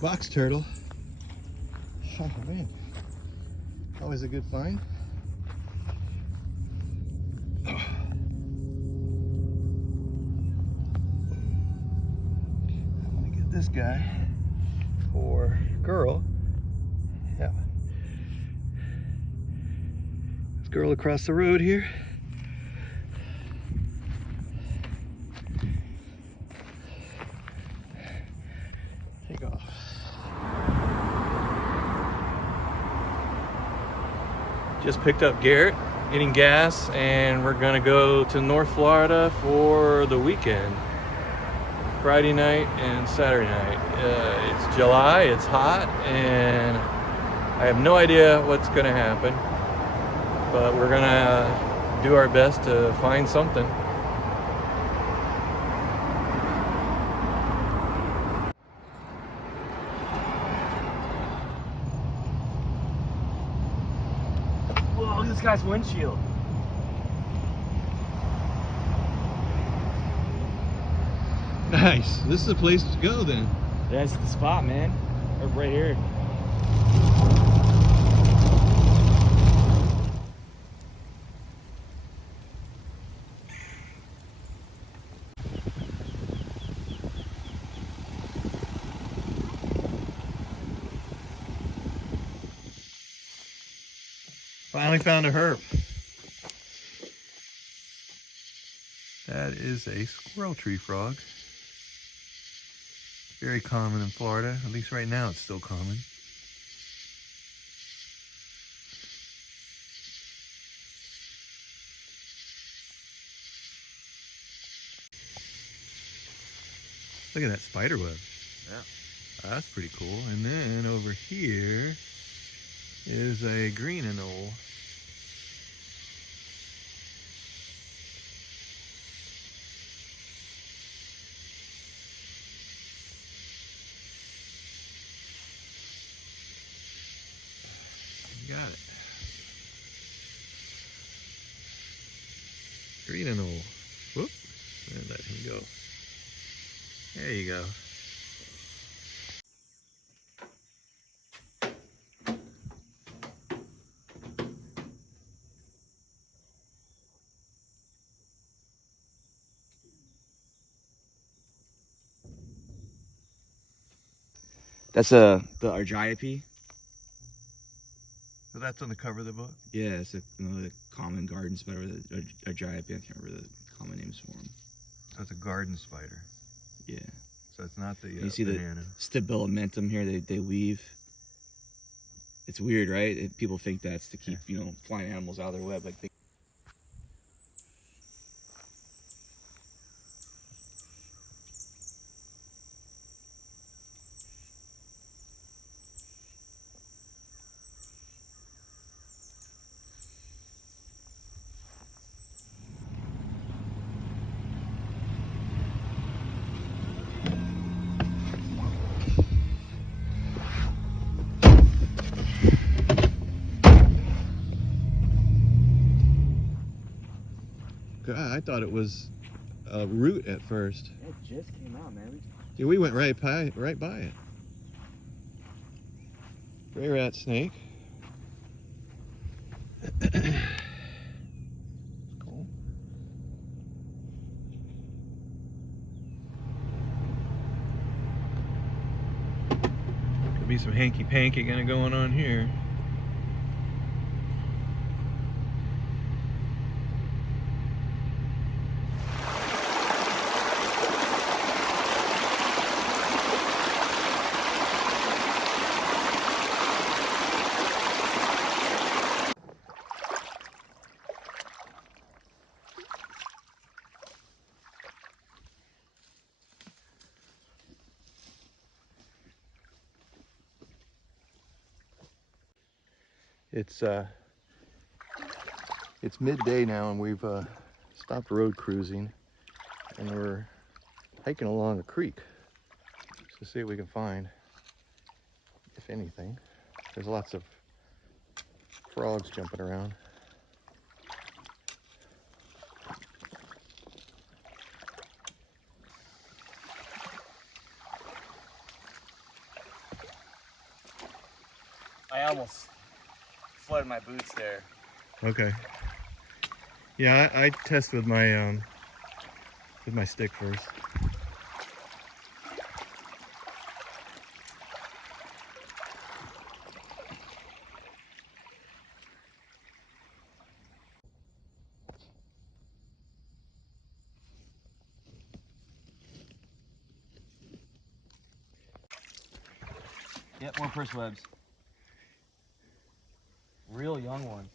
box turtle. Oh man, always a good find. I'm gonna get this guy for girl. Yeah, this girl across the road here. Take off. Just picked up Garrett, getting gas, and we're gonna go to North Florida for the weekend. Friday night and Saturday night. It's July, it's hot, and I have no idea what's gonna happen, but we're gonna do our best to find something. Whoa, look at this guy's windshield. Nice. This is a place to go then. That's the spot, man. Right here. Finally found a herp. That is a squirrel tree frog. Very common in Florida, at least right now it's still common. Look at that spider web. Yeah. That's pretty cool. And then over here is a green anole. Got it. Green anole. Whoop. And let him go. There you go. That's the Argiope. So that's on the cover of the book? Yeah, it's another common garden spider. The Argiope, I can't remember the common names for them. So it's a garden spider. Yeah. So it's not the You see banana. the stabilimentum here, they weave. It's weird, right? People think that's to keep, flying animals out of their web. Like God, I thought it was a root at first. it just came out, man. Yeah, we went right by it. Gray rat snake. Cool. Could be some hanky panky going on here. It's midday now, and we've stopped road cruising, and we're hiking along a creek to see what we can find, if anything. There's lots of frogs jumping around. I almost flooded my boots there. Okay. Yeah, I test with my stick first. Yep, more purse webs. Real young ones.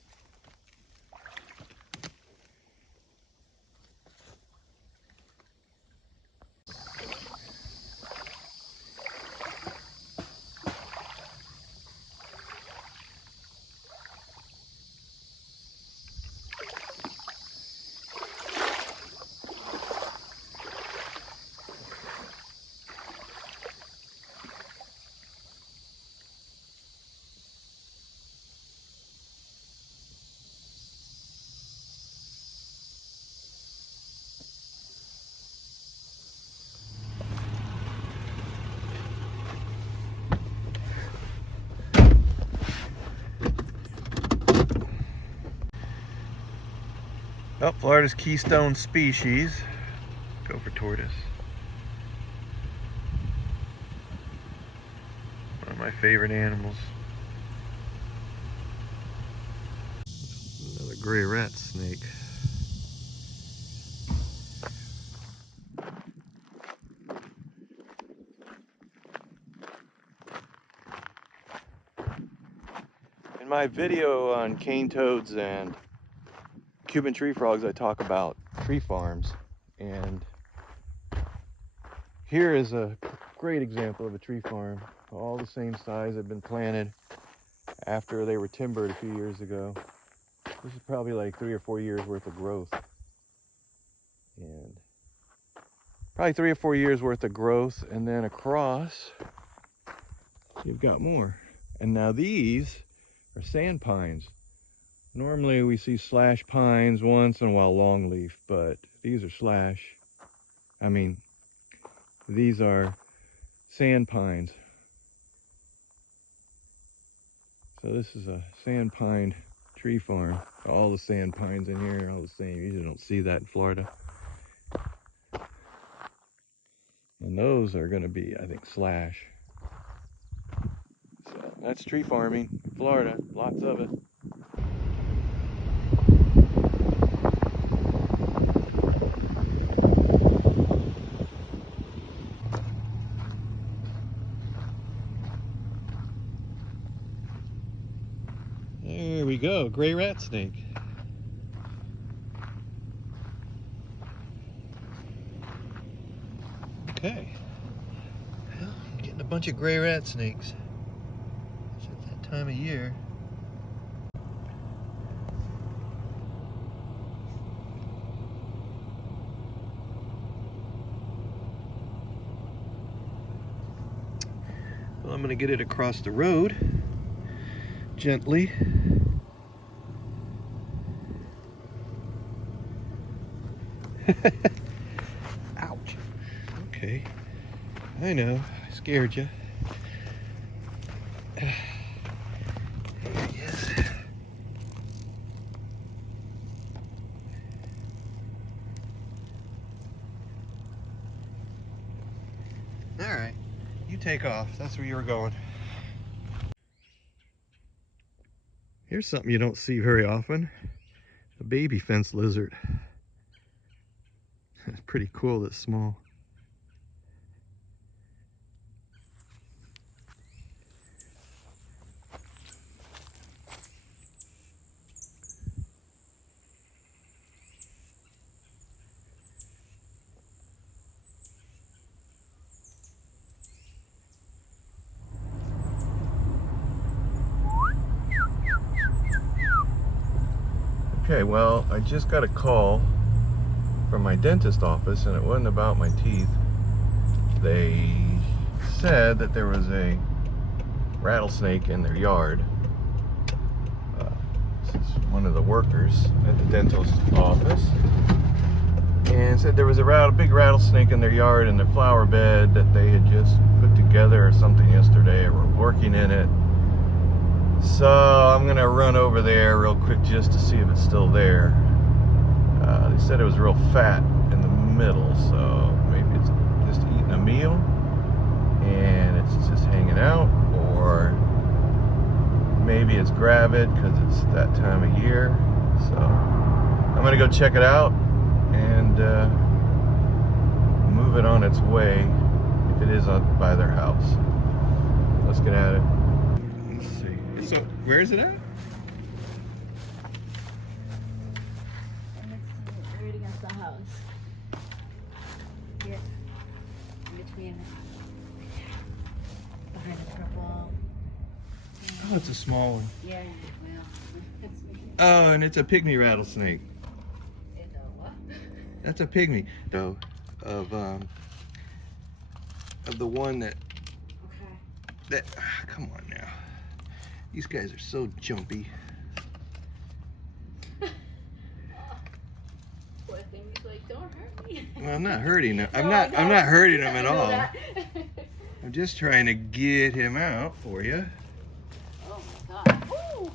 Oh, Florida's keystone species. Go for tortoise. One of my favorite animals. Another gray rat snake. In my video on cane toads and Cuban tree frogs, I talk about tree farms, and here is a great example of a tree farm. All the same size, have been planted after they were timbered a few years ago. This is probably like 3 or 4 years worth of growth, and probably 3 or 4 years worth of growth, and then across you've got more. And now these are sand pines. Normally we see slash pines once in a while, longleaf, but these are these are sand pines. So this is a sand pine tree farm. All the sand pines in here are all the same. You usually don't see that in Florida. And those are going to be, I think, slash. So that's tree farming in Florida. Lots of it. There we go, gray rat snake. Okay. Well, I'm getting a bunch of gray rat snakes. It's at that time of year. Well, I'm gonna get it across the road gently. Ouch. Okay. I know, I scared you. There he is. All right, you take off. That's where you were going. Here's something you don't see very often. A baby fence lizard. It's pretty cool, that's small. Okay, well, I just got a call from my dentist office, and it wasn't about my teeth. They said that there was a rattlesnake in their yard. This is one of the workers at the dentist office, and said there was a big rattlesnake in their yard in the flower bed that they had just put together or something yesterday, or were working in it. So I'm gonna run over there real quick just to see if it's still there. They said it was real fat in the middle, so maybe it's just eating a meal and it's just hanging out, or maybe it's gravid because it's that time of year. So I'm gonna go check it out and move it on its way if it is up by their house. Let's get at it. Let's see. So where is it at? Right against the house. Here. In between. Behind the purple. Oh, it's a small one. Yeah, well, that's me. Oh, and it's a pygmy rattlesnake. It's a what? That's a pygmy, though, of the one that Okay. come on now. These guys are so jumpy. Poor thing, he's like, don't hurt me. Well, I'm not hurting him. I'm No, not hurting him I at know all. that. I'm just trying to get him out for you. Oh my god. Ooh.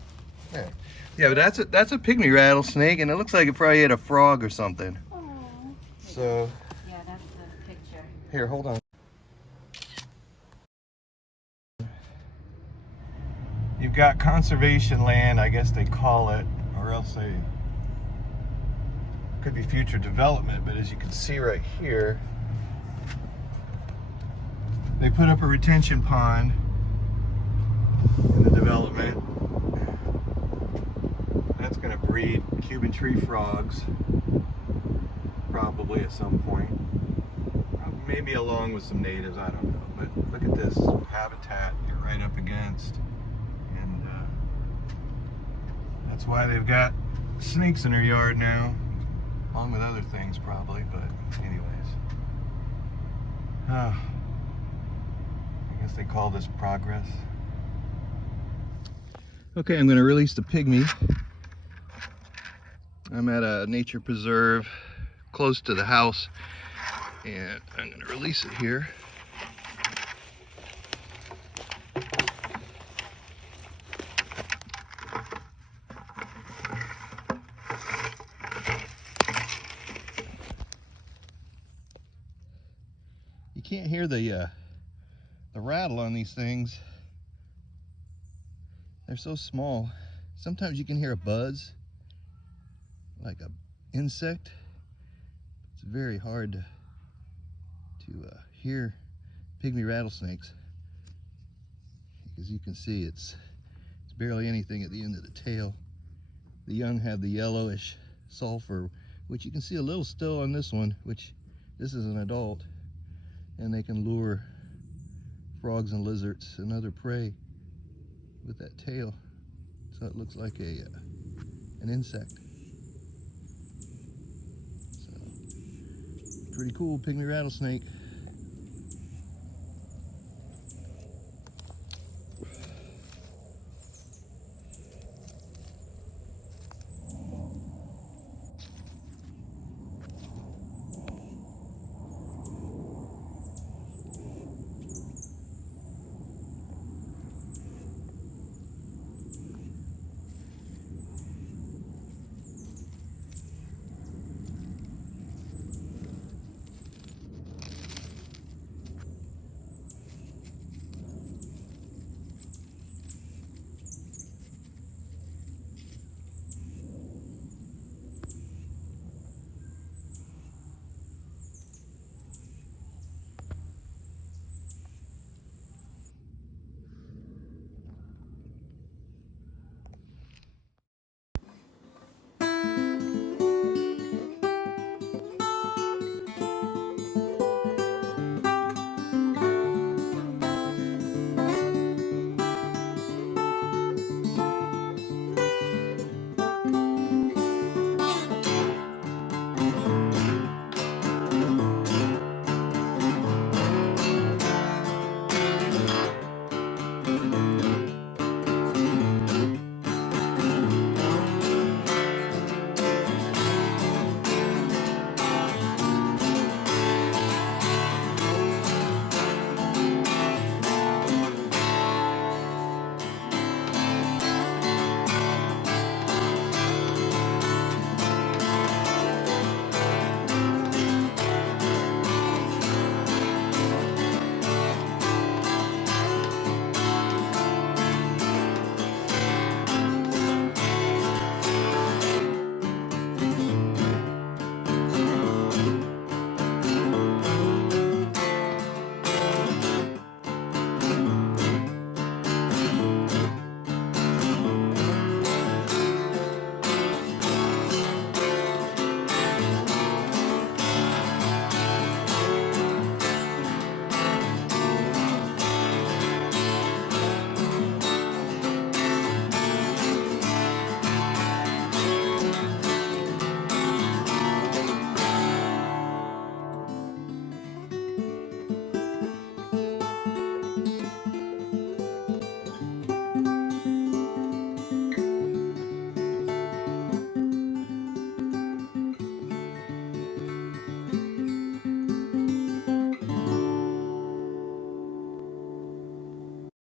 Yeah, but that's a pygmy rattlesnake, and it looks like it probably ate a frog or something. Oh. So Yeah, that's the picture. here, hold on. You've got conservation land, I guess they call it, or else they could be future development, but as you can see right here, they put up a retention pond in the development. That's going to breed Cuban tree frogs probably at some point. Maybe along with some natives, I don't know. But look at this habitat you're right up against. And that's why they've got snakes in their yard now, along with other things probably, but anyways. I guess they call this progress. Okay, I'm going to release the pygmy. I'm at a nature preserve close to the house, and I'm going to release it here. You can't hear the rattle on these things. They're so small. Sometimes you can hear a buzz, like an insect. It's very hard to hear pygmy rattlesnakes. As you can see, it's barely anything at the end of the tail. The young have the yellowish sulfur, which you can see a little still on this one, which this is an adult, and they can lure frogs and lizards and other prey with that tail. So it looks like an insect. So pretty cool pygmy rattlesnake.